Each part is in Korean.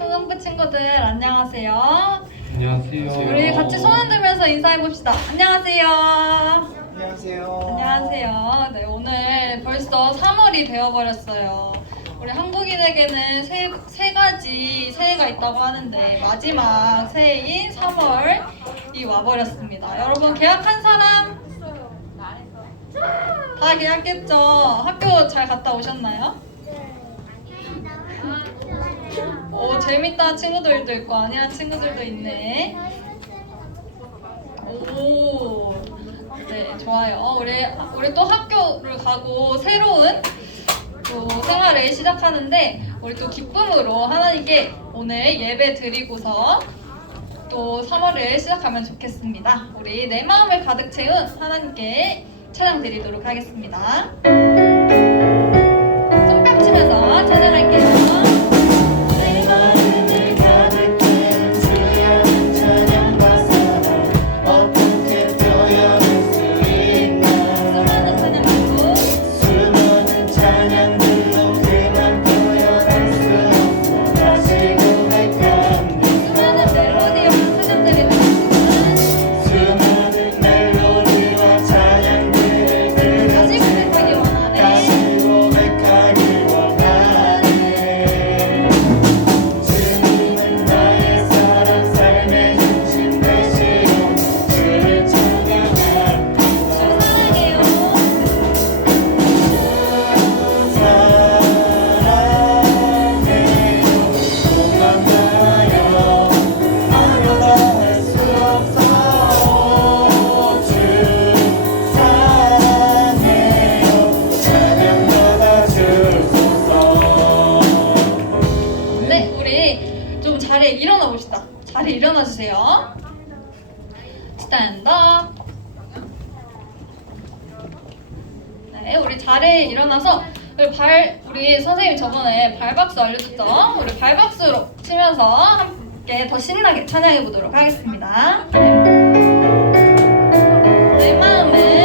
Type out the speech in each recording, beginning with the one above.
초등부 친구들 안녕하세요. 안녕하세요. 우리 같이 손 들면서 인사해 봅시다. 안녕하세요. 안녕하세요. 안녕하세요. 네, 오늘 벌써 3월이 되어버렸어요. 우리 한국인에게는 세 가지 새해가 있다고 하는데 마지막 새해인 3월이 와버렸습니다. 여러분 계약한 사람? 다 계약했죠? 학교 잘 갔다 오셨나요? 오, 재밌다 친구들도 있고 아니란 친구들도 있네. 오, 네, 좋아요. 우리 또 학교를 가고 새로운 또 생활을 시작하는데 우리 또 기쁨으로 하나님께 오늘 예배 드리고서 또 3월을 시작하면 좋겠습니다. 우리 내 마음을 가득 채운 하나님께 찬양 드리도록 하겠습니다. 손뼉 치면서 찬양할게요. 자리에 일어나 주세요. 스탠드업. 네, 우리 자리에 일어나서 우리 선생님이 저번에 발박수 알려줬죠? 우리 발박수로 치면서 함께 더 신나게 찬양해 보도록 하겠습니다. 내 마음을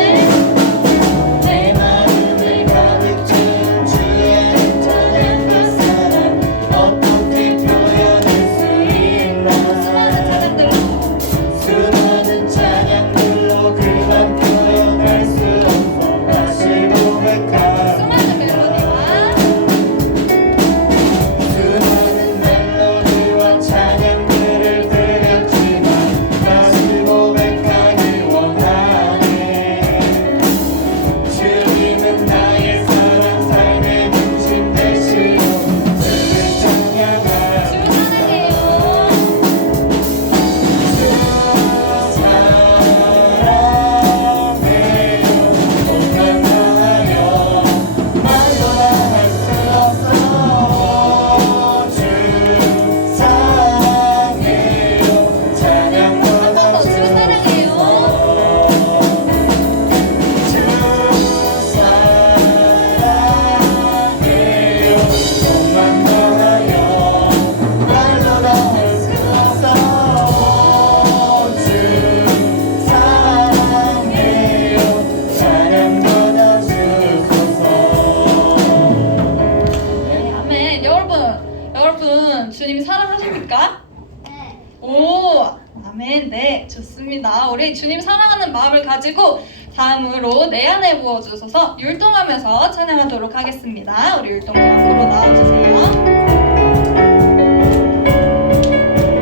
주님 사랑하십니까? 네. 오, 아멘. 네, 좋습니다. 우리 주님 사랑하는 마음을 가지고 다음으로 내 안에 부어주셔서 율동하면서 찬양하도록 하겠습니다. 우리 율동 앞으로 나와주세요.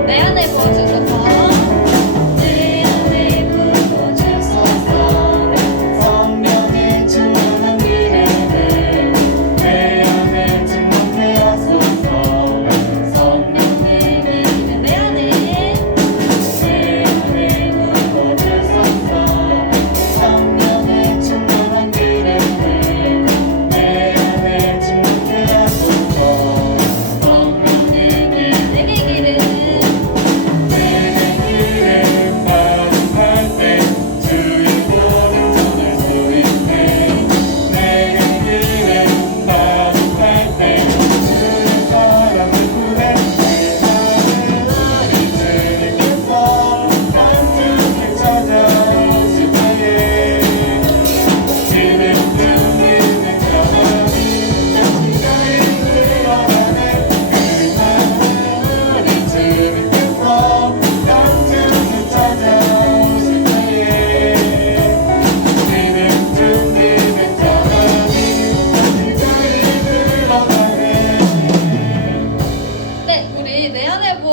내 안에 부어주셔서 내 안에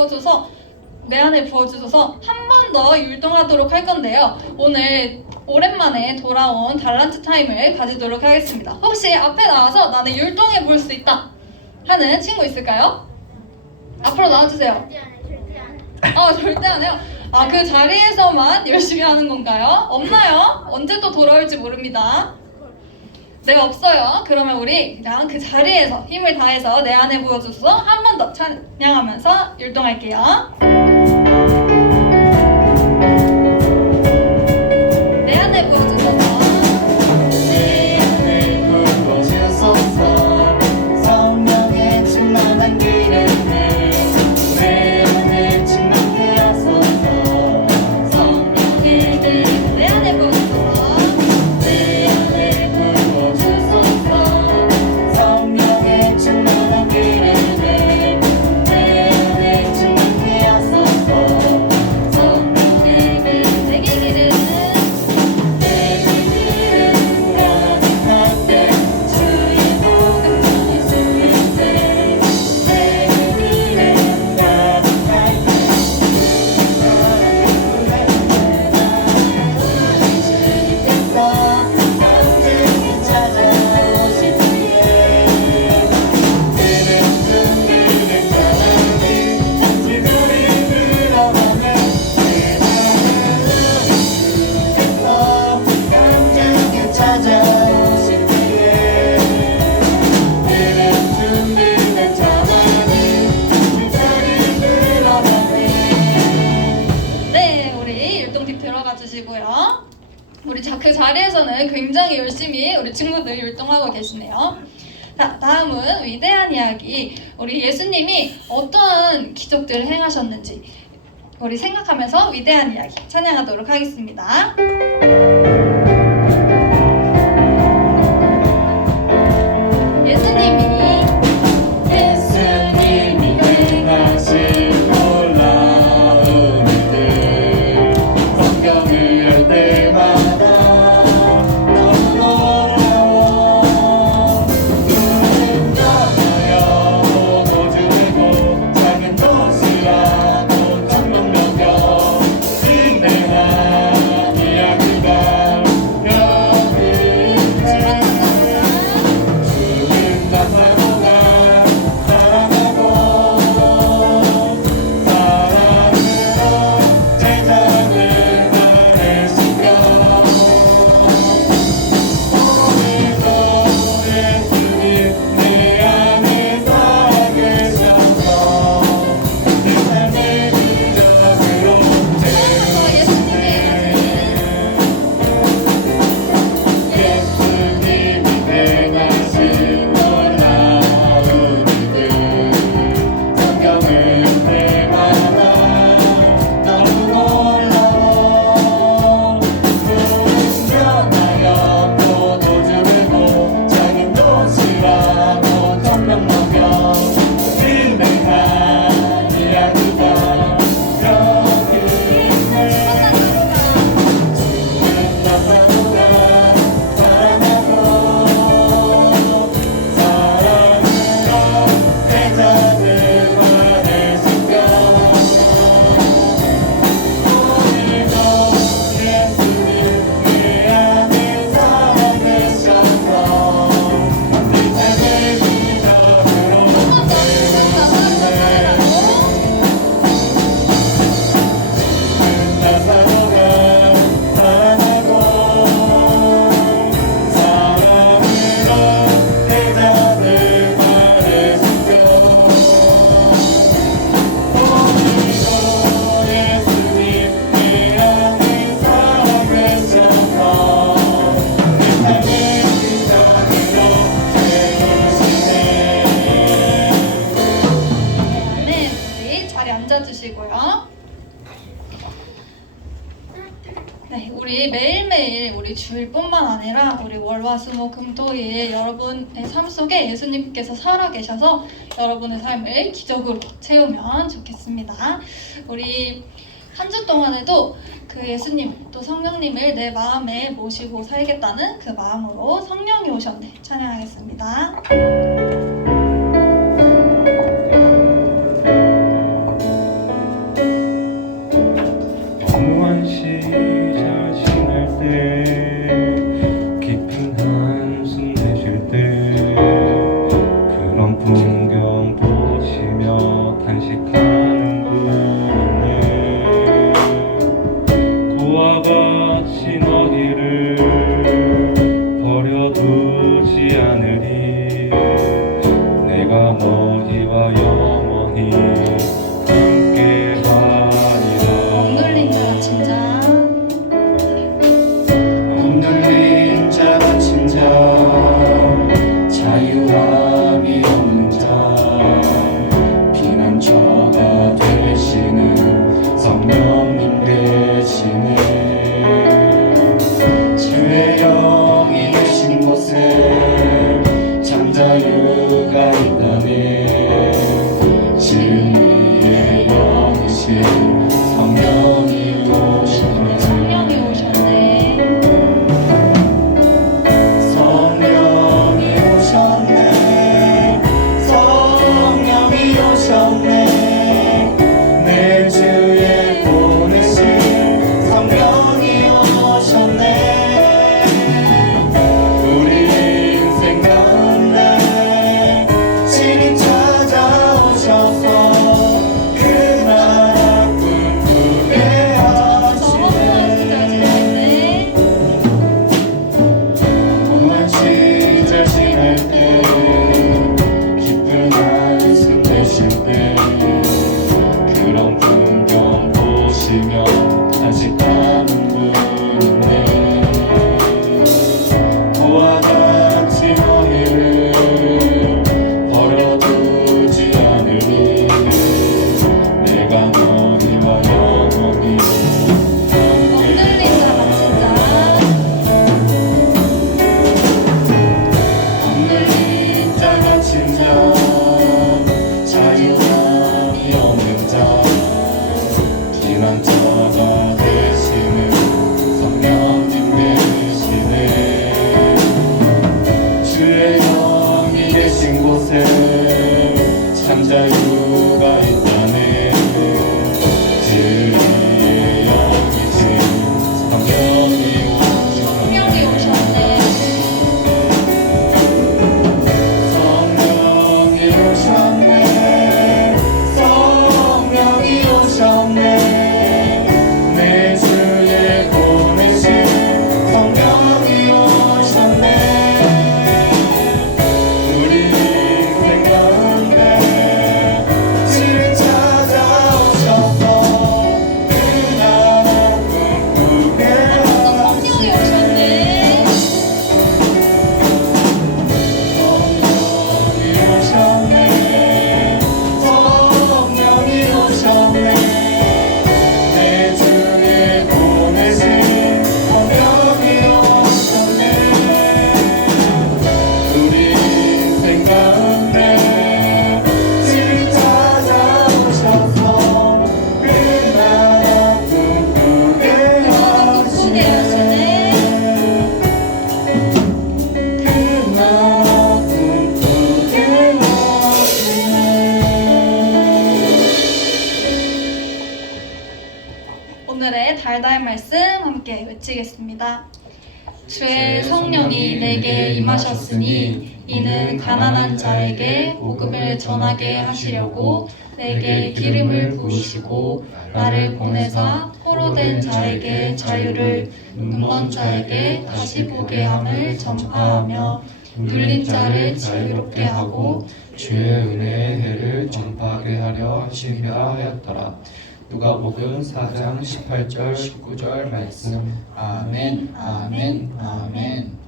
부어줘서 내 안에 부어주셔서 한 번 더 율동하도록 할 건데요. 오늘 오랜만에 돌아온 달란트 타임을 가지도록 하겠습니다. 혹시 앞에 나와서 나는 율동해 볼 수 있다 하는 친구 있을까요? 앞으로 나와주세요. 절대 안 해요. 그 자리에서만 열심히 하는 건가요? 없나요? 언제 또 돌아올지 모릅니다. 네, 없어요. 그러면 우리 그냥 그 자리에서 힘을 다해서 내 안에 부어줘서 한 번 더 찬양하면서 율동할게요. 내 안에 부어주셔서 내 안에 부어주소서 성령의 충만한 기름을 내 안에 충만케 하소서 성령의 기름 내 안에 부어주셔서 내 안에 부어주소서 성령의 충만한 기름을 내 안에 충만케 하소서 성령의 기름 내게 기름 가득할 때 주의 복음 전해 수일 때 내게 기름 가득할 때 주님께서 언제든지 찾아오실 때에 그는 숨기는 사람이 지도를 들어가네 주님께서 언제든지 찾아오실 때에 그는 숨기는 사람이 지도를 들어가네. 네, 우리 율동팀 들어가 주시고요. 우리 그 자리에서는 굉장히 열심히 우리 친구들 율동하고 계시네요. 자, 다음은 위대한 이야기. 우리 예수님이 어떠한 기적들을 행하셨는지 우리 생각하면서 위대한 이야기 찬양하도록 하겠습니다. 예수님이 행하신 놀라운 일들 성경을 열 때마다 너무 놀라워 눈은 떠나여 모두 들고 작은 도시라도 천명 넘겨 위대한 이야기가 여기 있네 죽은 나사로가 살아나고 사랑으로 제자를 가르치며 오늘도 예수님 내 안에 살아계셔서 내 삶의 기적으로 채우시네 예수님이 행하신 놀라운 일들 성경을 때마다 너무 놀라워 눈은 변하여 포도주 들고 작은 도시라도 천명 넘겨 위대한 이야기가 여기 있네 죽은 나사로가 살아나고 사랑으로 제자들 가르치며 오늘도 예수님 내 안에 살아계셔서 내 삶의 기적으로 채우시네 나사로가 살아나고 사랑으로 제자들 가르치며 오늘도 예수님 내 안에 살아계셔서 내 삶의 기적으로 채우시네 네, 우리 자리 앉아주시고요. 네, 우리 매일매일 우리 주일뿐만 아니라 우리 월화수목금토일 여러분의 삶 속에 예수님께서 살아계셔서 여러분의 삶을 기적으로 채우면 좋겠습니다. 우리 한 주 동안에도 그 예수님 또 성령님을 내 마음에 모시고 살겠다는 그 마음으로 성령이 오셨네 찬양하겠습니다. 탄식하는 분이네. 고와 같이 너희를 버려두지 않으리. 내가 너희와 영원히 함께하리라. 억눌린다 진짜. 억눌린 자 갇힌 자 자유함이 없는 자 피난처가 되시는 성령님 되시네. 주의 영이 계신 곳에 참 자유가 있다네. 진리의 영이신 성령이 오시네. 성령이 오셨네. 성령이 오셨네. 성령이 오셨네. 내 주에 보내신 성령이 오셨네. 우리 인생 가운데 친히 찾아오셔서 그 나라 꿈꾸게 하시네. 험한 시절 지날 때 기쁜 한숨 내쉴 때 그런 풍경 보시며 탄식하는 분인데 고와 같이 너희를 버려두지 않으리. 내가 너희와 영원히 억눌린다 진짜. 억눌린 자 갇힌 자 자유함이 없는 자 피난처가 되시는 성령님 되시네. 주의 영이 계신 곳에 참 자유가 있다네. 진리의 영이신 성령이 성령이 오셨네. 성령이 오셨네. 성령이 오셨네. 내 주에 보내신 성령이 오셨네. 우리 인생 가운데 진리 찾아오셔서 그 나라 꿈꾸게 성령이 오셨네. 성령이 오셨네. 성령이 오셨네. 내 주에 보내신 성령이 오셨네. 우리 인생 가운데 진리 찾아오셔서 그 나라 꿈꾸게 꿈꾸게 하시네. 그 나라 꿈꾸게 하시네. 오늘의 달달 말씀 함께 외치겠습니다. 주의 성령이 내게 임하셨으니 이는 가난한 자에게 복음을 전하게 하시려고 내게 기름을 부으시고 나를 보내사 포로된 자에게 자유를 눈먼 자에게 다시 보게 함을 전파하며 눌린 자를 자유롭게 하고 주의 은혜의 해를 전파하게 하려 하심이라 하였더라. 누가복음 4장 18절 19절 말씀. 아멘 아멘 아멘.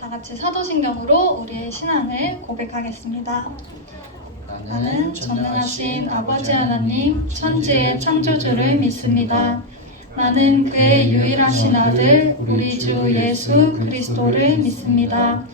다 같이 사도신경으로 우리의 신앙을 고백하겠습니다. 나는 전능하신 아버지 하나님 천지의 창조주를 믿습니다. 나는 그의 유일하신 아들 우리 주 예수 그리스도를 믿습니다.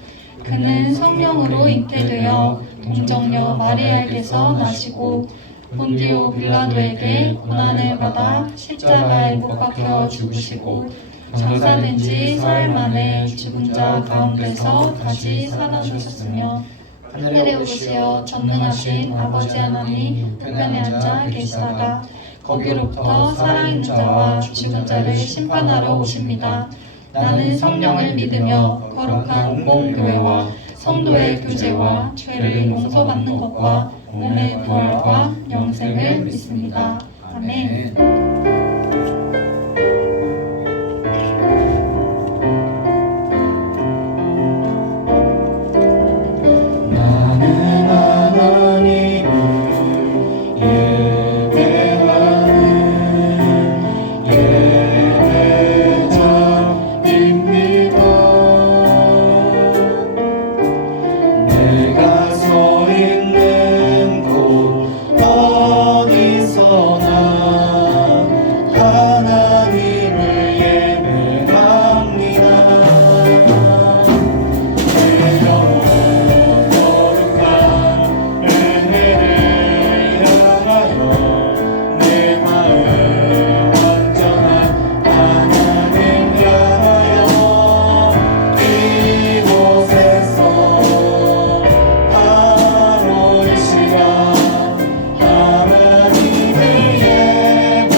그는 성령으로 잉태되어 동정녀 마리아에게서 나시고 본디오 빌라도에게 고난을 받아 십자가에 못 박혀 죽으시고 장사된 지 사흘 만에 죽은 자 가운데서 다시 살아나셨으며 하늘에 오르시어 전능하신 아버지 하나님 우편에 앉아 계시다가 거기로부터 살아있는 자와 죽은 자를 심판하러 오십니다. 나는 성령을 믿으며 거룩한 공공교회와 성도의 교제와 죄를 용서받는 것과 몸의 부활과 믿습니다. 아멘. 나는 하나님을 예배하는 예배자입니다. 내가 서 있는 곳 어디서나 하나님을 예배합니다. 거룩한 은혜를 향하여 내 마음 온전한 하나님 향하여 이곳에서 바로 이 시간 하나님을 예배합니다.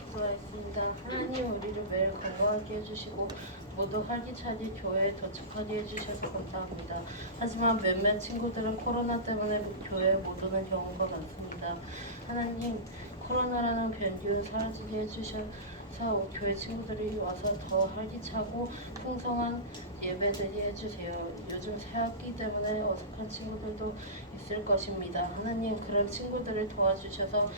수고하셨습니다. 하나님 우리를 매일 건강하게 해주시고 모두 활기차게 교회에 도착하게 해주셔서 감사합니다. 하지만 몇몇 친구들은 코로나 때문에 교회에 못 오는 경우가 많습니다. 하나님 코로나라는 변기운 사라지게 해주셔서 교회 친구들이 와서 더 활기차고 풍성한 예배드리게 해주세요. 요즘 새학기 때문에 어색한 친구들도 있을 것입니다. 하나님 그런 친구들을 도와주셔서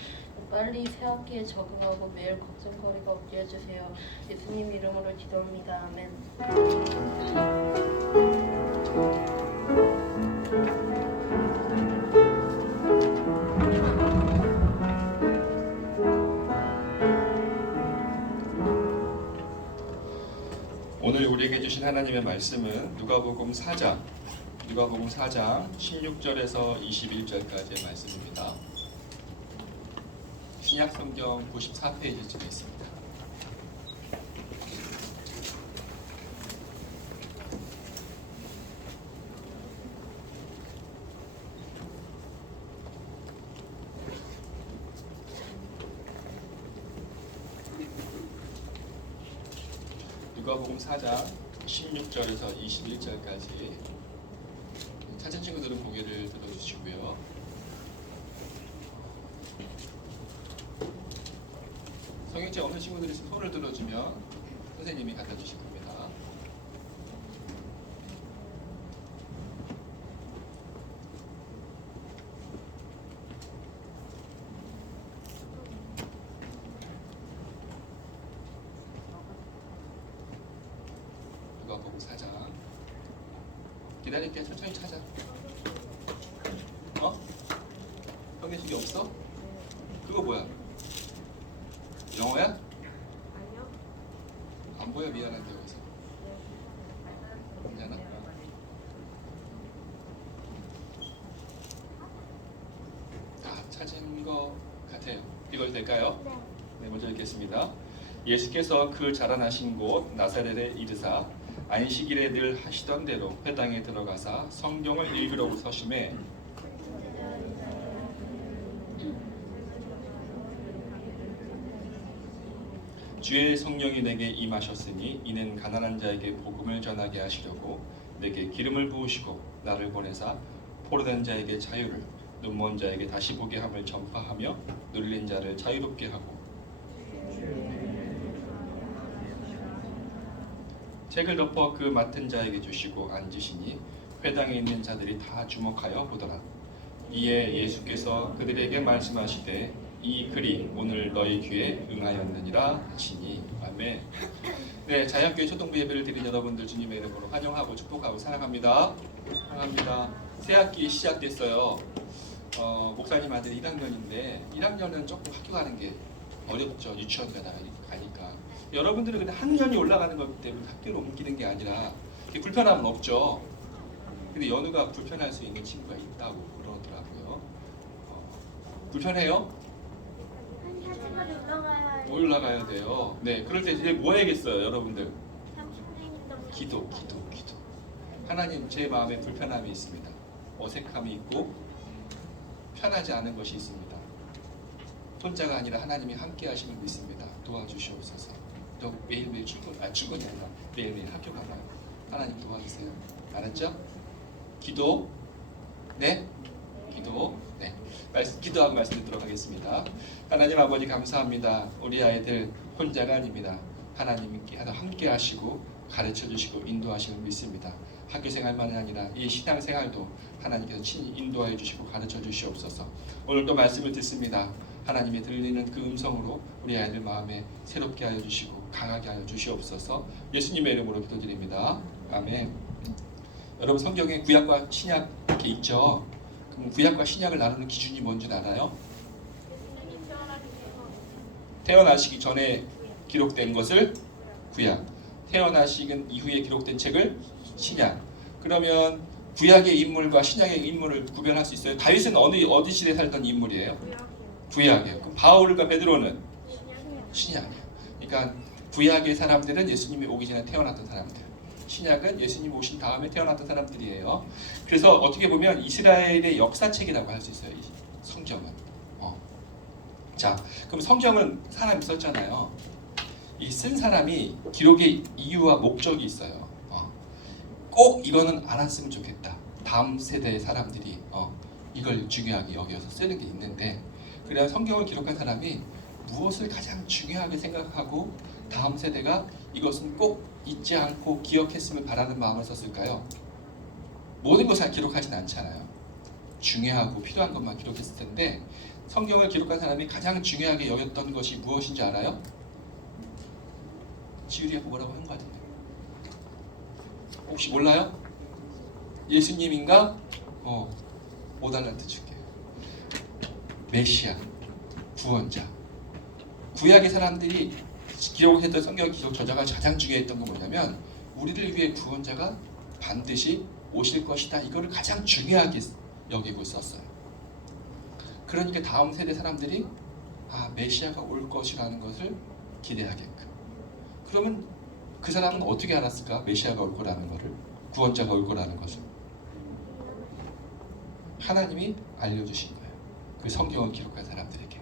빨리 새학기에 적응하고 매일 걱정거리가 없게 해주세요. 예수님 이름으로 기도합니다. 아멘. 오늘 우리에게 주신 하나님의 말씀은 누가복음 4장 16절에서 21절까지의 말씀입니다. 신약 성경 94페이지쯤에 있습니다. 누가복음 4장 16절에서 21절까지 찾은 친구들은 고개를 들어주시고요. 성경책 없는 친구들이 손을 들어주면 선생님이 갖다 주실 겁니다. 누가복음 4장 기다릴게. 천천히 찾아. 형님 저기 없어? 그거 뭐야? 영어야? 아니요. 안 보여. 미안한데 여기서. 괜찮아? 다 찾은 것 같아요. 읽어도 될까요? 네, 먼저 읽겠습니다. 예수께서 그 자라나신 곳 나사렛에 이르사 안식일에 늘 하시던 대로 회당에 들어가사 성경을 읽으려고 서심해 주의 성령이 내게 임하셨으니 이는 가난한 자에게 복음을 전하게 하시려고 내게 기름을 부으시고 나를 보내사 포로된 자에게 자유를 눈먼 자에게 다시 보게 함을 전파하며 눌린 자를 자유롭게 하고 책을 덮어 그 맡은 자에게 주시고 앉으시니 회당에 있는 자들이 다 주목하여 보더라. 이에 예수께서 그들에게 말씀하시되 이 글이 오늘 너희 귀에 응하였느니라 하시니. 아멘. 네, 자연교회 초등부 예배를 드린 여러분들 주님의 이름으로 환영하고 축복하고 사랑합니다. 사랑합니다. 새학기 시작됐어요. 목사님 아들이 1학년인데 1학년은 조금 학교 가는 게 어렵죠. 유치원 가니까. 여러분들은 근데 학년이 올라가는 것 때문에 학교를 옮기는 게 아니라 불편함은 없죠. 근데 연우가 불편할 수 있는 친구가 있다고 그러더라고요. 불편해요? 올라가야 돼요. 네, 그럴 때 이제 뭐 해야겠어요, 여러분들? 기도. 하나님, 제 마음에 불편함이 있습니다. 어색함이 있고 편하지 않은 것이 있습니다. 혼자가 아니라 하나님이 함께 하심을 믿습니다. 도와주시옵소서. 또 매일매일 출근이 아니라 매일매일 학교 가나요? 하나님 도와주세요. 알았죠? 기도, 네, 기도, 네. 기도하고 말씀 듣도록 하겠습니다. 하나님 아버지 감사합니다. 우리 아이들 혼자가 아닙니다. 하나님께 함께 하시고 가르쳐 주시고 인도하심을 믿습니다. 학교 생활만이 아니라 이 신앙 생활도 하나님께서 친히 인도하여 주시고 가르쳐 주시옵소서. 오늘도 말씀을 듣습니다. 하나님의 들리는 그 음성으로 우리 아이들 마음에 새롭게 하여 주시고 강하게 하여 주시옵소서. 예수님의 이름으로 기도드립니다. 아멘. 여러분 성경에 구약과 신약 이렇게 있죠. 그럼 구약과 신약을 나누는 기준이 뭔지 알아요? 태어나시기 전에 기록된 것을 구약, 태어나시기 이후에 기록된 책을 신약. 그러면 구약의 인물과 신약의 인물을 구별할 수 있어요? 다윗은 어디 시대에 살던 인물이에요? 구약이에요. 그럼 바울과 베드로는 신약이에요. 그러니까 구약의 사람들은 예수님이 오기 전에 태어났던 사람들, 신약은 예수님 오신 다음에 태어났던 사람들이에요. 그래서 어떻게 보면 이스라엘의 역사책이라고 할 수 있어요. 이 성경은. 자, 그럼 성경은 사람이 썼잖아요. 이 쓴 사람이 기록의 이유와 목적이 있어요. 꼭 이거는 알았으면 좋겠다. 다음 세대의 사람들이 이걸 중요하게 여겨서 쓰는 게 있는데, 그래야 성경을 기록한 사람이 무엇을 가장 중요하게 생각하고 다음 세대가 이것은 꼭 잊지 않고 기억했으면 바라는 마음을 썼을까요? 모든 것을 기록하진 않잖아요. 중요하고 필요한 것만 기록했을 텐데, 성경을 기록한 사람이 가장 중요하게 여겼던 것이 무엇인지 알아요? 지율이가 뭐라고 한 거 같은데 혹시 몰라요? 예수님인가? 5달란트 줄게요. 메시아, 구원자. 구약의 사람들이 기록했던 성경 기록 저자가 가장 중요했던 건 뭐냐면 우리를 위해 구원자가 반드시 오실 것이다. 이거를 가장 중요하게 여기고 있었어요. 그러니까 다음 세대 사람들이 메시아가 올 것이라는 것을 기대하게끔. 그러면 그 사람은 어떻게 알았을까? 메시아가 올 거라는 것을, 구원자가 올 거라는 것을 하나님이 알려주신 거예요. 그 성경을 기록한 사람들에게.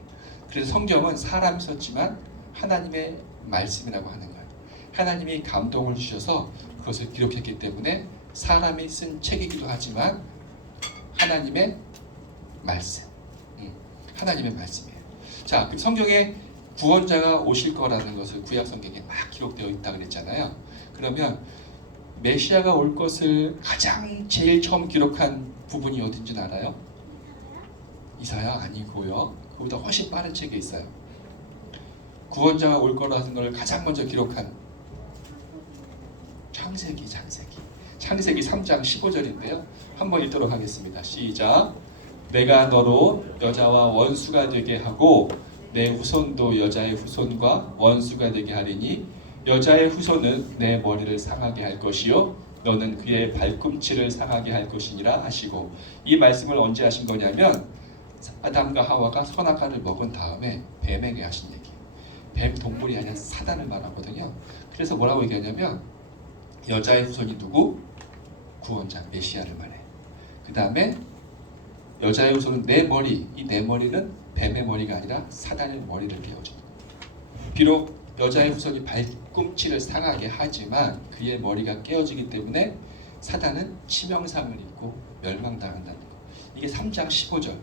그래서 성경은 사람이 썼지만 하나님의 말씀이라고 하는 거예요. 하나님이 감동을 주셔서 그것을 기록했기 때문에 사람이 쓴 책이기도 하지만 하나님의 말씀, 하나님의 말씀이에요. 자, 그 성경에 구원자가 오실 거라는 것을 구약 성경에 막 기록되어 있다 그랬잖아요. 그러면 메시아가 올 것을 가장 제일 처음 기록한 부분이 어딘지 알아요? 이사야 아니고요. 그보다 훨씬 빠른 책에 있어요. 구원자가 올 거라는 걸 가장 먼저 기록한 창세기 3장 15절인데요. 한번 읽도록 하겠습니다. 시작. 내가 너로 여자와 원수가 되게 하고 내 후손도 여자의 후손과 원수가 되게 하리니 여자의 후손은 내 머리를 상하게 할 것이요 너는 그의 발꿈치를 상하게 할 것이니라 하시고, 이 말씀을 언제 하신 거냐면 아담과 하와가 선악과를 먹은 다음에 뱀에게 하신 얘기예요. 뱀 동물이 아니라 사단을 말하거든요. 그래서 뭐라고 얘기하냐면 여자의 후손이 누구? 구원자 메시아를 말해. 그 다음에 여자의 후손은 내 머리, 이 내 머리는 뱀의 머리가 아니라 사단의 머리를 베어줍니다. 비록 여자의 후손이 발꿈치를 상하게 하지만 그의 머리가 깨어지기 때문에 사단은 치명상을 입고 멸망당한다는 것. 이게 3장 15절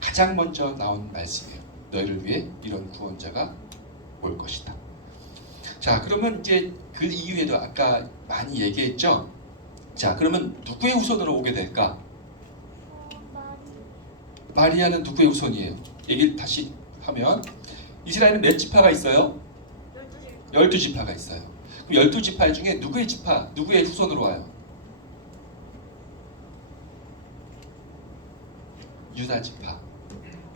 가장 먼저 나온 말씀이에요. 너희를 위해 이런 구원자가 올 것이다. 자, 그러면 이제 그 이후에도 아까 많이 얘기했죠. 자, 그러면 누구의 후손으로 오게 될까? 마리아는 누구의 후손이에요? 얘기를 다시 하면 이스라엘은 몇 지파가 있어요? 12지파가 있어요. 그럼 12지파 중에 누구의 지파, 누구의 후손으로 와요? 유다지파.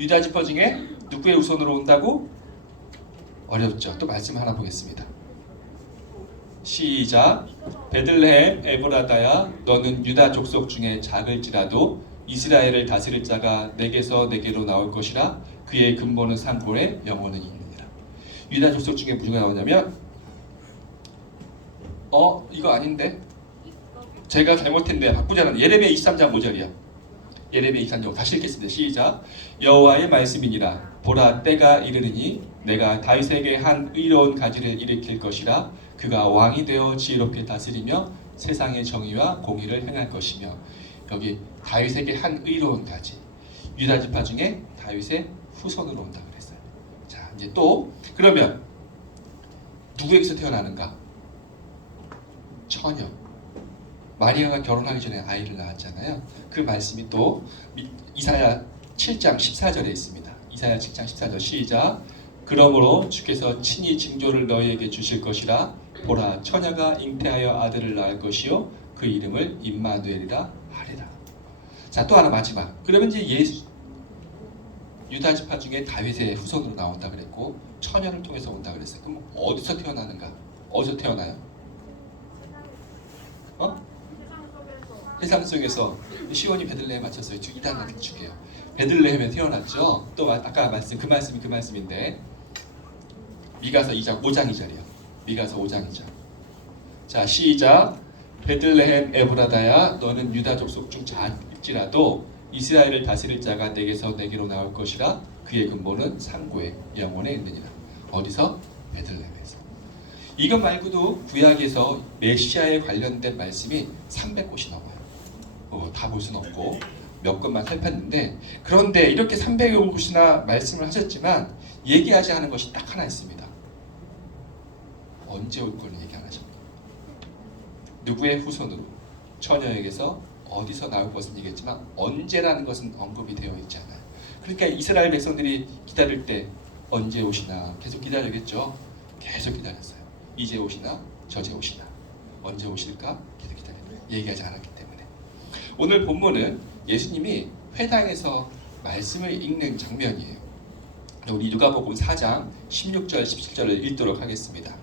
유다지파 중에 누구의 후손으로 온다고? 어렵죠. 또 말씀 하나 보겠습니다. 시작. 베들레헴 에브라다야 너는 유다 족속 중에 작을지라도 이스라엘을 다스릴 자가 내게서 내게로 나올 것이라 그의 근본은 산골에 영원은 있느니라. 유다 족속 중에 누가 나오냐면 이거 아닌데 제가 잘못했는데 바꾸자는 예레미야 23장 5절이야. 예레미야 23장 다시 읽겠습니다. 시작. 여호와의 말씀이니라. 보라 때가 이르르니 내가 다윗에게 한 의로운 가지를 일으킬 것이라. 그가 왕이 되어 지혜롭게 다스리며 세상의 정의와 공의를 행할 것이며. 여기 다윗에게 한 의로운 가지. 유다 지파 중에 다윗의 후손으로 온다 그랬어요. 자, 이제 또 그러면 누구에게서 태어나는가? 처녀. 마리아가 결혼하기 전에 아이를 낳았잖아요. 그 말씀이 또 이사야 7장 14절에 있습니다. 이사야 7장 14절 시작. 그러므로 주께서 친히 징조를 너희에게 주실 것이라. 보라 처녀가 잉태하여 아들을 낳을 것이요 그 이름을 임마누엘이라 하리라. 자, 또 하나 마지막. 그러면 이제 예수 유다 지파 중에 다윗의 후손으로 나온다 그랬고 처녀를 통해서 온다 그랬어요. 그럼 어디서 태어나는가? 어디서 태어나요? 세상 속에서 시온이 베들레헴에 맞췄어요. 2단을 줄게요. 베들레헴에 태어났죠. 또 아까 말씀 그 말씀인데 미가서 2장 5장 2절이요. 미가서 5장 2절. 자, 시작. 베들레헴 에브라다야 너는 유다 족속 중 작을지라도 이스라엘을 다스릴 자가 내게서 내게로 나올 것이라. 그의 근본은 상고의 영원에 있느니라. 어디서? 베들레헴에서. 이것 말고도 구약에서 메시아에 관련된 말씀이 300곳이 넘어요. 다 볼 수는 없고 몇 것만 살폈는데, 그런데 이렇게 300여 곳이나 말씀을 하셨지만 얘기하지 않은 것이 딱 하나 있습니다. 언제 올 거는 얘기 안 하십니다. 누구의 후손으로, 처녀에게서 어디서 나올 것은 얘기했지만 언제라는 것은 언급이 되어 있지 않아요. 그러니까 이스라엘 백성들이 기다릴 때 언제 오시나 계속 기다리겠죠. 계속 기다렸어요. 이제 오시나 저제 오시나 언제 오실까 계속 기다렸어요. 얘기하지 않았기 때문에. 오늘 본문은 예수님이 회당에서 말씀을 읽는 장면이에요. 우리 누가복음 4장 16절 17절을 읽도록 하겠습니다.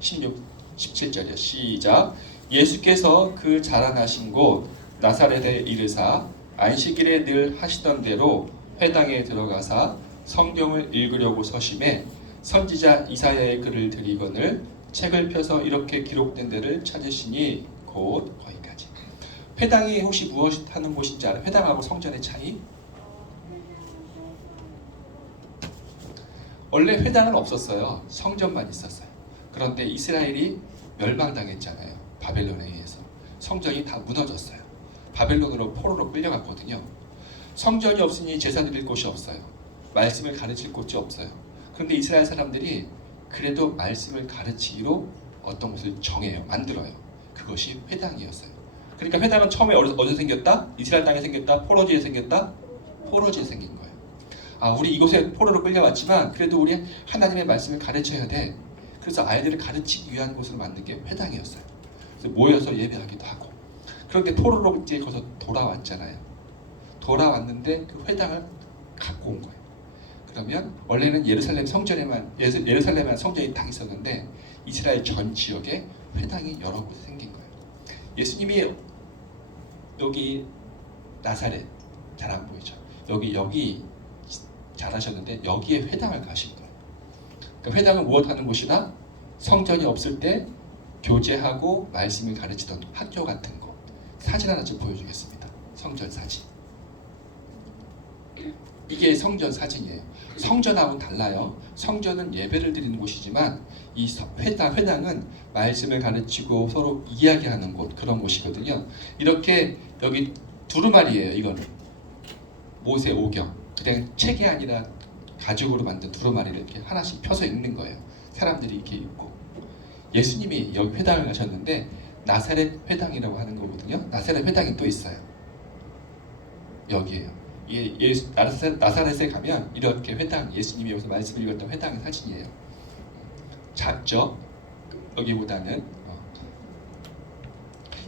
16, 17절이요. 시작. 예수께서 그 자라나신 곳 나사렛에 이르사 안식일에 늘 하시던 대로 회당에 들어가사 성경을 읽으려고 서심해 선지자 이사야의 글을 들이거늘 책을 펴서 이렇게 기록된 데를 찾으시니 곧 거기까지. 회당이 혹시 무엇 하는 곳인지 알아요? 회당하고 성전의 차이? 원래 회당은 없었어요. 성전만 있었어요. 그런데 이스라엘이 멸망당했잖아요. 바벨론에 의해서. 성전이 다 무너졌어요. 바벨론으로 포로로 끌려갔거든요. 성전이 없으니 제사 드릴 곳이 없어요. 말씀을 가르칠 곳이 없어요. 그런데 이스라엘 사람들이 그래도 말씀을 가르치기로 어떤 것을 정해요. 만들어요. 그것이 회당이었어요. 그러니까 회당은 처음에 어디서 생겼다? 이스라엘 땅에 생겼다? 포로지에 생겼다? 포로지에 생긴 거예요. 아, 우리 이곳에 포로로 끌려왔지만 그래도 우리 하나님의 말씀을 가르쳐야 돼. 그래서 아이들을 가르치기 위한 곳으로 만든 게 회당이었어요. 그래서 모여서 예배하기도 하고. 그런데 포로로 이제 거기서 돌아왔잖아요. 돌아왔는데 그 회당을 갖고 온 거예요. 그러면 원래는 예루살렘 성전에만 성전이 딱 있었는데 이스라엘 전 지역에 회당이 여러 곳에 생긴 거예요. 예수님이 여기 나사렛 잘 안 보이죠? 여기 잘하셨는데 여기에 회당을 가신 거예요. 그러니까 회당은 무엇하는 곳이다? 성전이 없을 때 교제하고 말씀을 가르치던 학교 같은 곳. 사진 하나 좀 보여주겠습니다. 성전 사진. 이게 성전 사진이에요. 성전하고는 달라요. 성전은 예배를 드리는 곳이지만 이 회당은 말씀을 가르치고 서로 이야기하는 곳, 그런 곳이거든요. 이렇게 여기 두루마리예요. 이거는 모세 오경. 그냥 책이 아니라 가죽으로 만든 두루마리를 이렇게 하나씩 펴서 읽는 거예요. 사람들이 이렇게 읽고. 예수님이 여기 회당을 가셨는데 나사렛 회당이라고 하는 거거든요. 나사렛 회당이 또 있어요. 여기에요. 나사렛에 가면 이렇게 회당, 예수님이 여기서 말씀을 읽었던 회당의 사진이에요. 작죠? 여기보다는.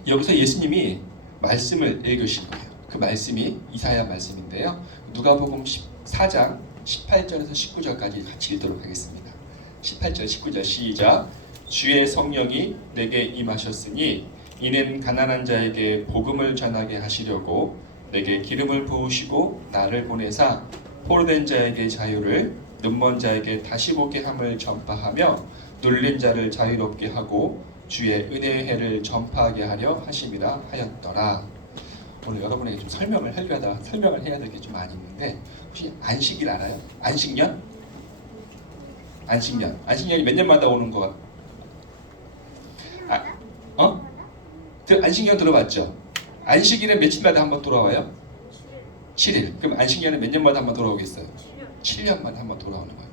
여기서 예수님이 말씀을 읽으신 거예요. 그 말씀이 이사야 말씀인데요. 누가복음 4장 18절에서 19절까지 같이 읽도록 하겠습니다. 18절 19절 시작. 주의 성령이 내게 임하셨으니 이는 가난한 자에게 복음을 전하게 하시려고 내게 기름을 부으시고 나를 보내사 포로된 자에게 자유를, 눈먼 자에게 다시 보게 함을 전파하며 눌린 자를 자유롭게 하고 주의 은혜의 해를 전파하게 하려 하심이라 하였더라. 오늘 여러분에게 좀 설명을 하려다 설명을 해야 될 게 좀 많이 있는데 혹시 안식일 알아요? 안식년? 안식년이 몇 년마다 오는 거? 안식년 들어봤죠? 안식일은 며칠마다 한번 돌아와요? 7일. 그럼 안식년은 몇 년마다 한번 돌아오겠어요? 7년마다 한번 돌아오는 거예요.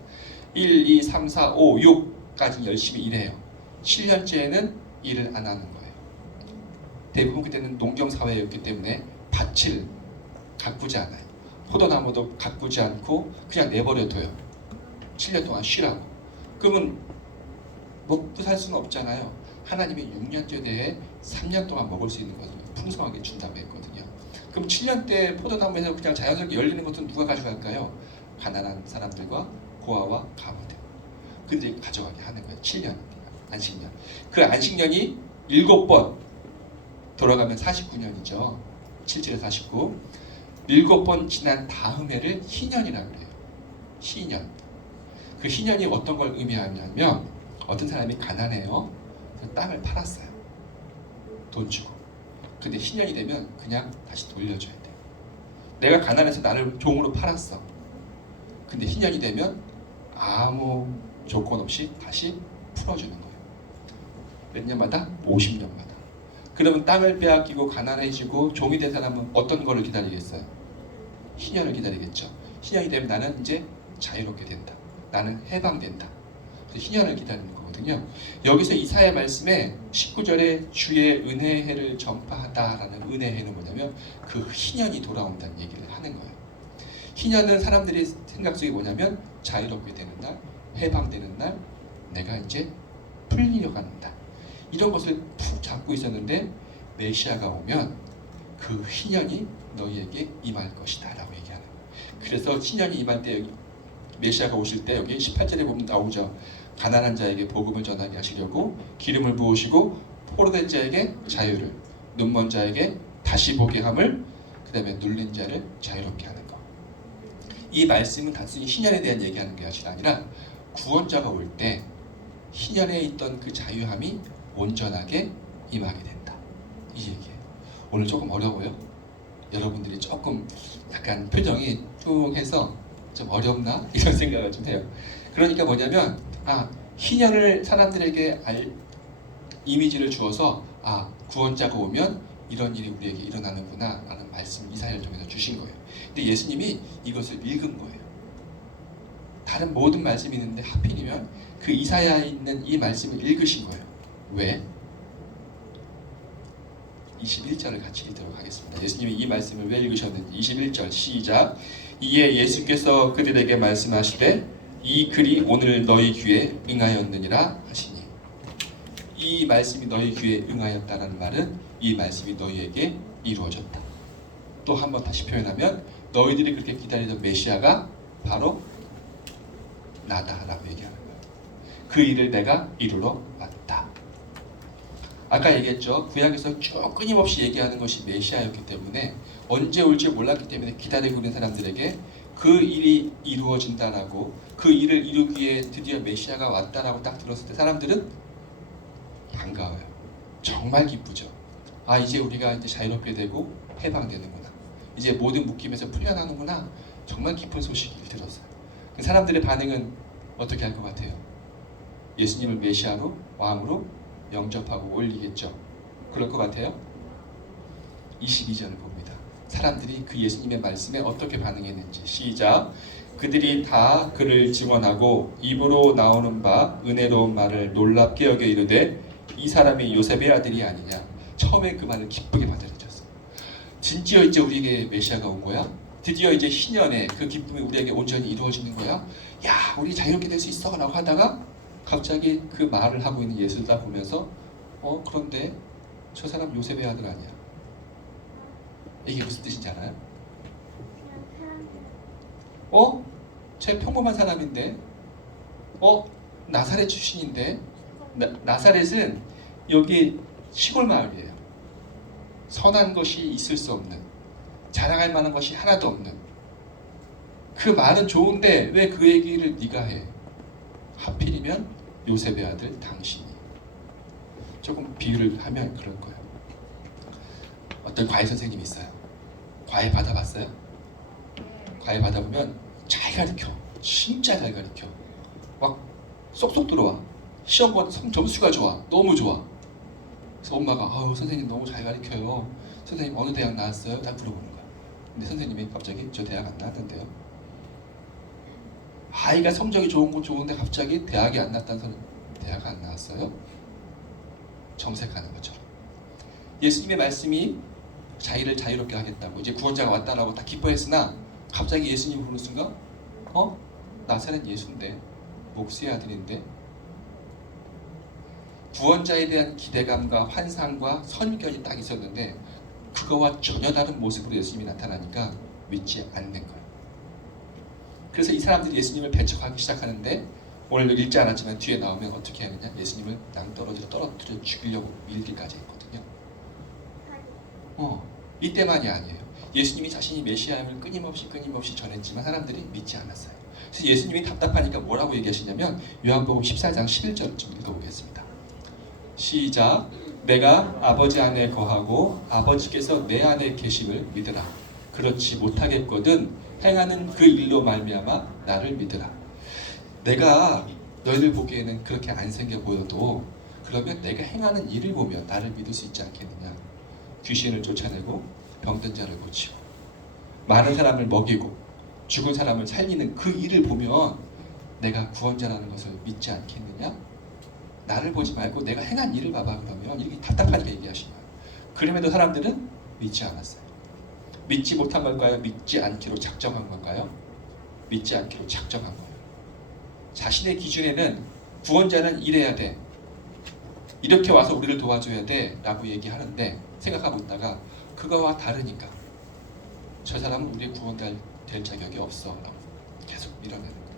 1, 2, 3, 4, 5, 6까지 열심히 일해요. 7년째에는 일을 안 하는 거예요. 대부분 그때는 농경사회였기 때문에 밭을 가꾸지 않아요. 포도나무도 가꾸지 않고 그냥 내버려둬요. 7년 동안 쉬라고. 그러면 먹고 살 수는 없잖아요. 하나님의 6년째 대에 3년 동안 먹을 수 있는 것을 풍성하게 준다고 했거든요. 그럼 7년 때 포도나무에서 그냥 자연스럽게 열리는 것은 누가 가져갈까요? 가난한 사람들과 고아와 가부들. 근데 가져가게 하는 거예요. 7년 안식년. 그 안식년이 7번 돌아가면 49년이죠. 7, 7에 49. 7번 지난 다음 해를 희년이라고 그래요. 희년. 그 희년이 어떤 걸 의미하냐면 어떤 사람이 가난해요. 그 땅을 팔았어요. 돈 주고. 근데 희년이 되면 그냥 다시 돌려줘야 돼요. 내가 가난해서 나를 종으로 팔았어. 근데 희년이 되면 아무 조건 없이 다시 풀어주는 거예요. 몇 년마다? 50년마다. 그러면 땅을 빼앗기고 가난해지고 종이 된 사람은 어떤 거를 기다리겠어요? 희년을 기다리겠죠. 희년이 되면 나는 이제 자유롭게 된다. 나는 해방된다. 희년을 기다리는 거거든요. 여기서 이사야 말씀에 19절에 주의 은혜의 해를 전파하다라는 은혜의 해는 뭐냐면 그 희년이 돌아온다는 얘기를 하는 거예요. 희년은 사람들이 생각 속에 뭐냐면 자유롭게 되는 날, 해방되는 날, 내가 이제 풀리려 가는 날. 이런 것을 푹 잡고 있었는데 메시아가 오면 그 희년이 너희에게 임할 것이다 라고 얘기하는 거예요. 그래서 희년이 임할 때 메시아가 오실 때 여기 18절에 보면 나오죠. 가난한 자에게 복음을 전하게 하시려고 기름을 부으시고 포로된 자에게 자유를, 눈먼 자에게 다시 보게 함을, 그 다음에 눌린 자를 자유롭게 하는 것. 이 말씀은 단순히 희년에 대한 얘기하는 게 아니라 구원자가 올 때 희년에 있던 그 자유함이 온전하게 임하게 된다. 이 얘기예요. 오늘 조금 어려워요? 여러분들이 조금 약간 표정이 쭉 해서 좀 어렵나? 이런 생각을 좀 해요. 그러니까 뭐냐면 희년을 사람들에게 이미지를 주어서 구원자가 오면 이런 일이 우리에게 일어나는구나 라는 말씀 이사야를 통해서 주신 거예요. 근데 예수님이 이것을 읽은 거예요. 다른 모든 말씀이 있는데 하필이면 그 이사야에 있는 이 말씀을 읽으신 거예요. 왜? 21절을 같이 읽도록 하겠습니다. 예수님이 이 말씀을 왜 읽으셨는지 21절 시작. 이에 예수께서 그들에게 말씀하시되 이 글이 오늘 너희 귀에 응하였느니라 하시니. 이 말씀이 너희 귀에 응하였다는 말은 이 말씀이 너희에게 이루어졌다. 또 한 번 다시 표현하면 너희들이 그렇게 기다리던 메시아가 바로 나다라고 얘기하는 거예요. 그 일을 내가 이루러 왔다. 아까 얘기했죠. 구약에서 쭉 끊임없이 얘기하는 것이 메시아였기 때문에 언제 올지 몰랐기 때문에 기다리고 있는 사람들에게 그 일이 이루어진다라고, 그 일을 이루기 위해 드디어 메시아가 왔다라고 딱 들었을 때 사람들은 반가워요. 정말 기쁘죠. 이제 우리가 이제 자유롭게 되고 해방되는구나. 이제 모든 묶임에서 풀려나는구나. 정말 기쁜 소식을 들었어요. 사람들의 반응은 어떻게 할 것 같아요? 예수님을 메시아로, 왕으로 영접하고 올리겠죠. 그럴 것 같아요? 22절을 봅니다. 사람들이 그 예수님의 말씀에 어떻게 반응했는지 시작. 그들이 다 그를 증언하고 입으로 나오는 바 은혜로운 말을 놀랍게 여겨 이르되 이 사람이 요셉의 아들이 아니냐. 처음에 그 말을 기쁘게 받아들였어요. 진짜 이제 우리에게 메시아가 온 거야? 드디어 이제 희년에 그 기쁨이 우리에게 온전히 이루어지는 거야? 야, 우리 자유롭게 될 수 있어 라고 하다가 갑자기 그 말을 하고 있는 예수를 다 보면서 그런데 저 사람 요셉의 아들 아니야. 이게 무슨 뜻인지 알아요? 쟤 평범한 사람인데 나사렛 출신인데 나사렛은 여기 시골 마을이에요. 선한 것이 있을 수 없는, 자랑할 만한 것이 하나도 없는, 그 말은 좋은데 왜 그 얘기를 네가 해? 하필이면 요셉의 아들 당신이. 조금 비유를 하면 그럴 거예요. 어떤 과외 선생님이 있어요. 과외 받아봤어요? 과외 받아보면 잘 가르쳐. 진짜 잘 가르쳐. 막 쏙쏙 들어와. 시험 점수가 좋아. 너무 좋아. 그래서 엄마가 아우 선생님 너무 잘 가르쳐요. 선생님 어느 대학 나왔어요? 딱 물어보는 거야. 근데 선생님이 갑자기 저 대학 안 나왔는데요. 아이가 성적이 좋은 건 좋은데 갑자기 대학이 안 나왔다는 소리. 대학 안 나왔어요? 정색하는 것처럼. 예수님의 말씀이 자기를 자유롭게 하겠다고 이제 구원자가 왔다라고 다 기뻐했으나 갑자기 예수님 보는 순간 나사렛 예수인데 목수의 아들인데 구원자에 대한 기대감과 환상과 선견이 딱 있었는데 그거와 전혀 다른 모습으로 예수님이 나타나니까 믿지 않는 거예요. 그래서 이 사람들이 예수님을 배척하기 시작하는데 오늘 읽지 않았지만 뒤에 나오면 어떻게 하느냐, 예수님을 낭떠러지로 떨어뜨려 죽이려고 밀기까지 했거든요. 이때만이 아니에요. 예수님이 자신이 메시아임을 끊임없이 전했지만 사람들이 믿지 않았어요. 그래서 예수님이 답답하니까 뭐라고 얘기하시냐면 요한복음 14장 11절 좀 읽어보겠습니다. 시작. 내가 아버지 안에 거하고 아버지께서 내 안에 계심을 믿으라. 그렇지 못하겠거든 행하는 그 일로 말미암아 나를 믿으라. 내가 너희들 보기에는 그렇게 안 생겨 보여도 그러면 내가 행하는 일을 보면 나를 믿을 수 있지 않겠느냐. 귀신을 쫓아내고 병든 자를 고치고 많은 사람을 먹이고 죽은 사람을 살리는 그 일을 보면 내가 구원자라는 것을 믿지 않겠느냐. 나를 보지 말고 내가 행한 일을 봐봐. 그러면 이렇게 답답하게 얘기하시냐. 그럼에도 사람들은 믿지 않았어요. 믿지 못한 걸까요? 믿지 않기로 작정한 걸까요? 믿지 않기로 작정한 거예요. 자신의 기준에는 구원자는 이래야 돼, 이렇게 와서 우리를 도와줘야 돼 라고 얘기하는데 생각하고 있다가 그거와 다르니까 저 사람은 우리의 구원자 될 자격이 없어 라고 계속 밀어내는 거예요.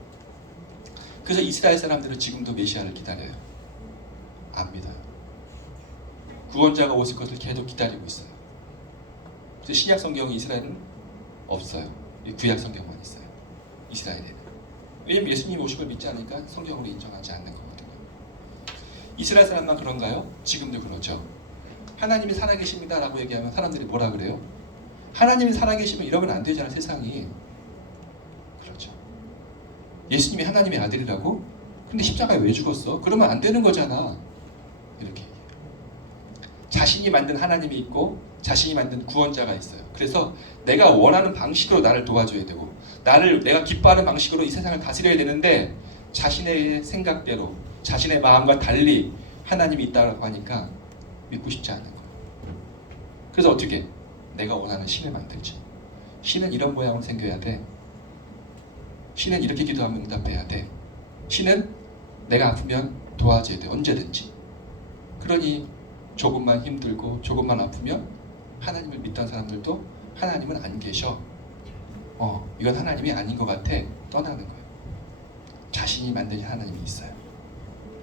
그래서 이스라엘 사람들은 지금도 메시아를 기다려요. 안 믿어요. 구원자가 오실 것을 계속 기다리고 있어요. 그래서 신약 성경이 이스라엘은 없어요. 구약 성경만 있어요. 이스라엘에는. 왜냐면 예수님이 오신 걸 믿지 않으니까 성경으로 인정하지 않는 거거든요. 이스라엘 사람만 그런가요? 지금도 그러죠. 하나님이 살아계십니다 라고 얘기하면 사람들이 뭐라 그래요? 하나님이 살아계시면 이러면 안 되잖아 세상이. 그렇죠. 예수님이 하나님의 아들이라고? 근데 십자가에 왜 죽었어? 그러면 안 되는 거잖아. 이렇게 얘기해요. 자신이 만든 하나님이 있고 자신이 만든 구원자가 있어요. 그래서 내가 원하는 방식으로 나를 도와줘야 되고 내가 기뻐하는 방식으로 이 세상을 다스려야 되는데 자신의 생각대로 자신의 마음과 달리 하나님이 있다고 하니까 믿고 싶지 않은 거예요. 그래서 어떻게? 내가 원하는 신을 만들지. 신은 이런 모양으로 생겨야 돼. 신은 이렇게 기도하면 응답해야 돼. 신은 내가 아프면 도와줘야 돼. 언제든지. 그러니 조금만 힘들고 조금만 아프면 하나님을 믿던 사람들도 하나님은 안 계셔. 이건 하나님이 아닌 것 같아. 떠나는 거예요. 자신이 만든 하나님이 있어요.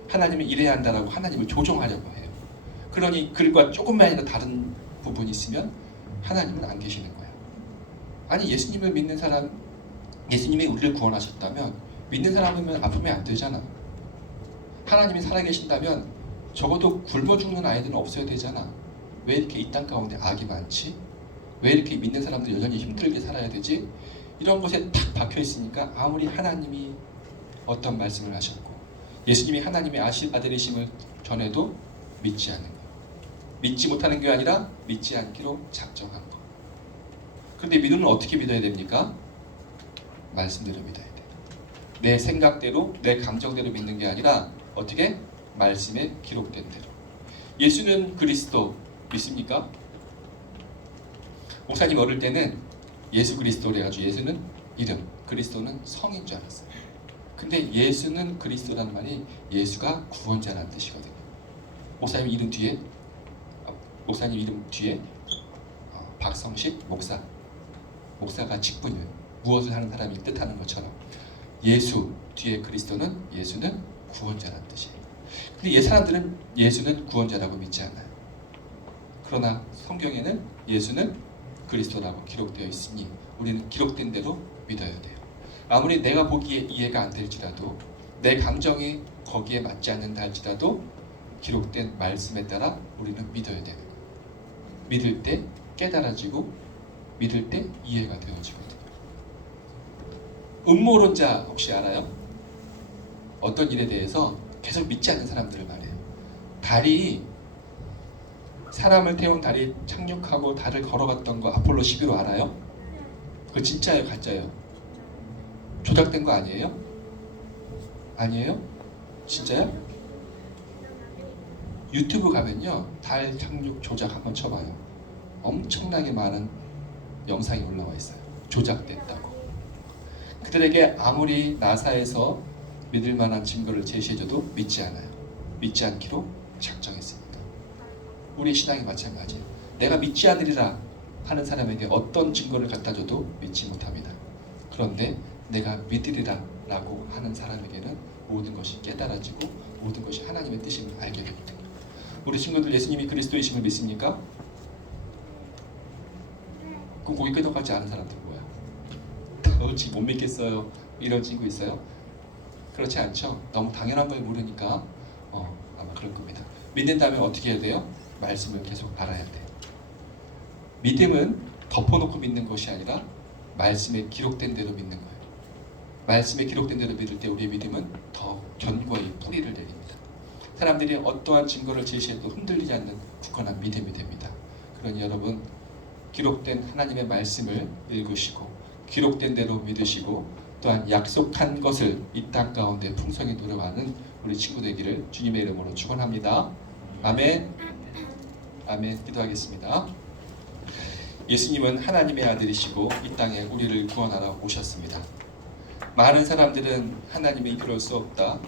하나님이 이래야 한다라고 하나님을 조종하려고 해요. 그러니 그들과 조금만이라도 다른 부분이 있으면 하나님은 안 계시는 거예요. 아니 예수님을 믿는 사람, 예수님이 우리를 구원하셨다면 믿는 사람이면 아프면 안 되잖아. 하나님이 살아계신다면 적어도 굶어 죽는 아이들은 없어야 되잖아. 왜 이렇게 이 땅 가운데 악이 많지? 왜 이렇게 믿는 사람들이 여전히 힘들게 살아야 되지? 이런 것에 탁 박혀 있으니까 아무리 하나님이 어떤 말씀을 하셨고 예수님이 하나님의 아들이심을 전해도 믿지 않는 거예요. 믿지 못하는 게 아니라 믿지 않기로 작정한 거. 그런데 믿음은 어떻게 믿어야 됩니까? 말씀대로 믿어야 돼요. 내 생각대로 내 감정대로 믿는 게 아니라 어떻게? 말씀에 기록된 대로. 예수는 그리스도 믿습니까? 목사님 어릴 때는 예수 그리스도를 해가지고 예수는 이름, 그리스도는 성인 줄 알았어요. 근데 예수는 그리스도라는 말이 예수가 구원자라는 뜻이거든요. 목사님 이름 뒤에 박성식 목사가 직분이에요. 무엇을 하는 사람이 뜻하는 것처럼 예수 뒤에 그리스도는 예수는 구원자라는 뜻이에요. 근데 사람들은 예수는 구원자라고 믿지 않아요. 그러나 성경에는 예수는 그리스도라고 기록되어 있으니 우리는 기록된 대로 믿어야 돼요. 아무리 내가 보기에 이해가 안 될지라도 내 감정이 거기에 맞지 않는다 할지라도 기록된 말씀에 따라 우리는 믿어야 되는 거예요. 믿을 때 깨달아지고 믿을 때 이해가 되어지거든요. 음모론자 혹시 알아요? 어떤 일에 대해서 계속 믿지 않는 사람들을 말해요. 달이 사람을 태운 달이 착륙하고 달을 걸어갔던 거 아폴로 11호 알아요? 그거 진짜예요, 가짜예요? 조작된 거 아니에요? 아니에요? 진짜요? 유튜브 가면요, 달 착륙 조작 한번 쳐봐요. 엄청나게 많은 영상이 올라와 있어요. 조작됐다고. 그들에게 아무리 나사에서 믿을 만한 증거를 제시해줘도 믿지 않아요. 믿지 않기로 작정했습니다. 우리 신앙이 마찬가지예요. 내가 믿지 않으리라 하는 사람에게 어떤 증거를 갖다 줘도 믿지 못합니다. 그런데 내가 믿으리라 라고 하는 사람에게는 모든 것이 깨달아지고 모든 것이 하나님의 뜻임을 알게 되거든요. 우리 친구들 예수님이 그리스도이심을 믿습니까? 그럼 고기 끄덕하지 않은 사람들 뭐야? 지금 못 믿겠어요 이런 친구 있어요? 그렇지 않죠? 너무 당연한 걸 모르니까 아마 그럴 겁니다. 믿는다면 어떻게 해야 돼요? 말씀을 계속 알아야 돼요. 믿음은 덮어놓고 믿는 것이 아니라 말씀에 기록된 대로 믿는 거예요. 말씀에 기록된 대로 믿을 때 우리의 믿음은 더 견고히 뿌리를 내립니다. 사람들이 어떠한 증거를 제시해도 흔들리지 않는 굳건한 믿음이 됩니다. 그러니 여러분, 기록된 하나님의 말씀을 읽으시고 기록된 대로 믿으시고 또한 약속한 것을 이 땅 가운데 풍성히 누려가는 우리 친구 되기를 주님의 이름으로 축원합니다. 아멘. 아멘. 기도하겠습니다. 예수님은 하나님의 아들이시고 이 땅에 우리를 구원하러 오셨습니다. 많은 사람들은 하나님이 그럴 수 없다,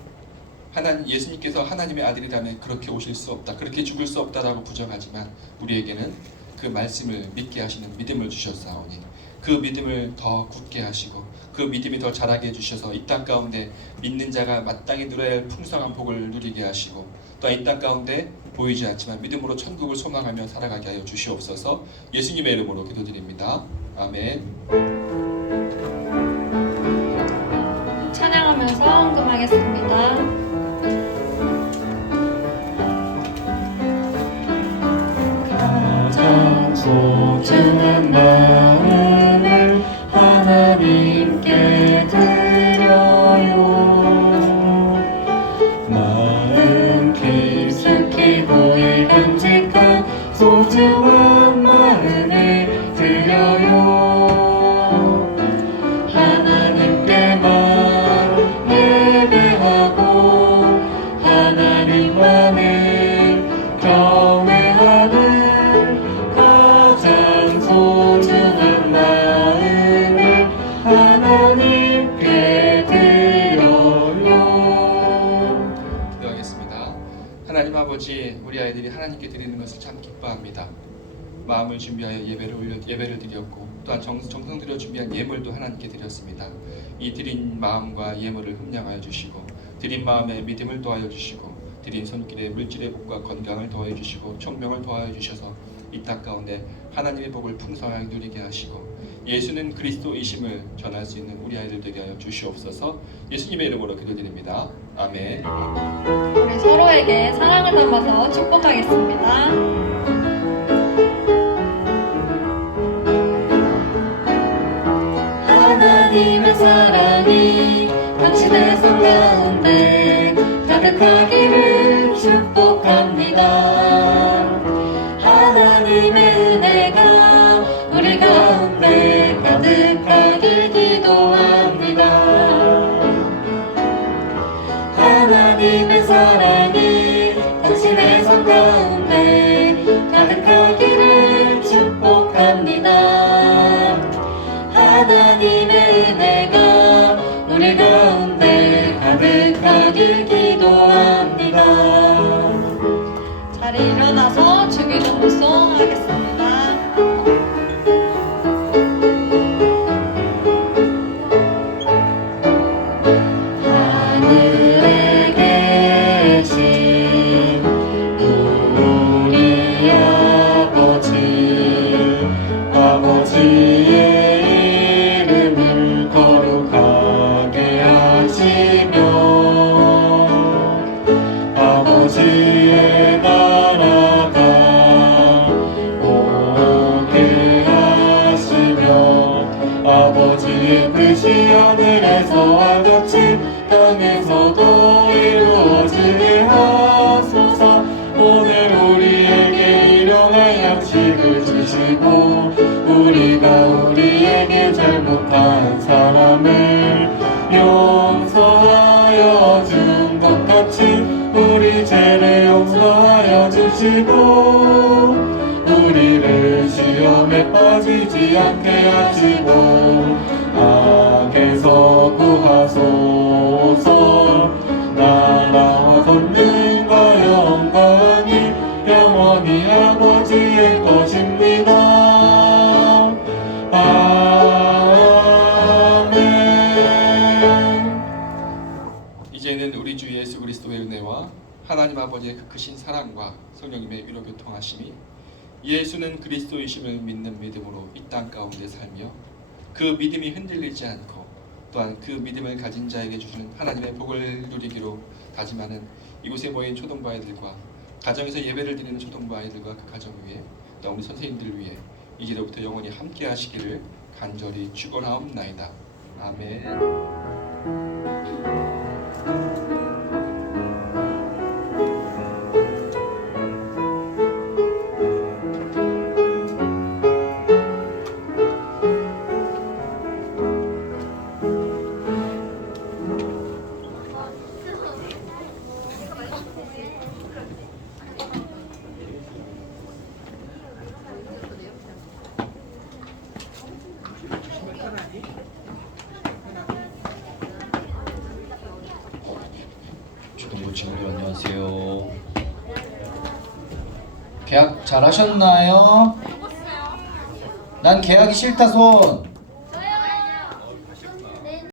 예수님께서 하나님의 아들이라면 그렇게 오실 수 없다, 그렇게 죽을 수 없다라고 부정하지만 우리에게는 그 말씀을 믿게 하시는 믿음을 주셨사오니 그 믿음을 더 굳게 하시고 그 믿음이 더 자라게 해주셔서 이 땅 가운데 믿는 자가 마땅히 누려야 할 풍성한 복을 누리게 하시고 또 이 땅 가운데 보이지 않지만 믿음으로 천국을 소망하며 살아가게 하여 주시옵소서. 예수님의 이름으로 기도드립니다. 아멘. 찬양하면서 헌금하겠습니다. 가장 소중한 마음을 하나님께 드려요. 마음 깊숙이 보이 간직한 소중한 마음을 드려요. 하나님께만 예배하고 하나님만을 경외하는 가장 소중한 마음을 하나님께 드려요. 기도하겠습니다. 하나님 아버지, 우리 아이들이 하나님께 드리는 것을 참 기뻐합니다. 마음을 준비하여 예배를 드렸고 또한 정성 들여 준비한 예물도 하나님께 드렸습니다. 이 드린 마음과 예물을 흠량하여 주시고 드린 마음에 믿음을 더하여 주시고 드린 손길에 물질의 복과 건강을 더하여 주시고 총명을 더하여 주셔서 이 땅 가운데 하나님의 복을 풍성하게 누리게 하시고 예수는 그리스도이심을 전할 수 있는 우리 아이들 되게 하여 주시옵소서. 예수님의 이름으로 기도드립니다. 아멘. 우리 서로에게 사랑을 담아서 축복하겠습니다. 하나님의 사랑이 당신의 손 가운데 가득하기를 축복합니다. 하나님의 은혜가 우리 가운데 가득하길 기도합니다. 하나님의 사랑이 당신의 손 가운데 가득하기를 축복합니다. 하나님의 은혜가 우리 가운데 가득하길 기도합니다. 자리 일어나서 주기도 복송하겠습니다. 하늘에 계신 우리 아버지의 이름을 거룩하게 하시며 아버지의 나라가 오게 하시며 죄를 용서하여 주시고 우리를 시험에 빠지지 않게 하시고 악에서 구하소서. 나라와 권능과 영광이 영원히 아버지의 것입니다. 아멘. 이제는 우리 주 예수 그리스도의 은혜와 하나님 아버지의 그 크신 사랑과 성령님의 위로 교통하심이 예수는 그리스도이심을 믿는 믿음으로 이 땅 가운데 살며 그 믿음이 흔들리지 않고 또한 그 믿음을 가진 자에게 주시는 하나님의 복을 누리기로 다짐하는 이곳에 모인 초등부 아이들과 가정에서 예배를 드리는 초등부 아이들과 그 가정 위에 또 우리 선생님들 위해 이제로부터 영원히 함께 하시기를 간절히 축원하옵나이다. 아멘. 초등부 친구들 안녕하세요. 계약 잘 하셨나요? 난 계약이 싫다 손.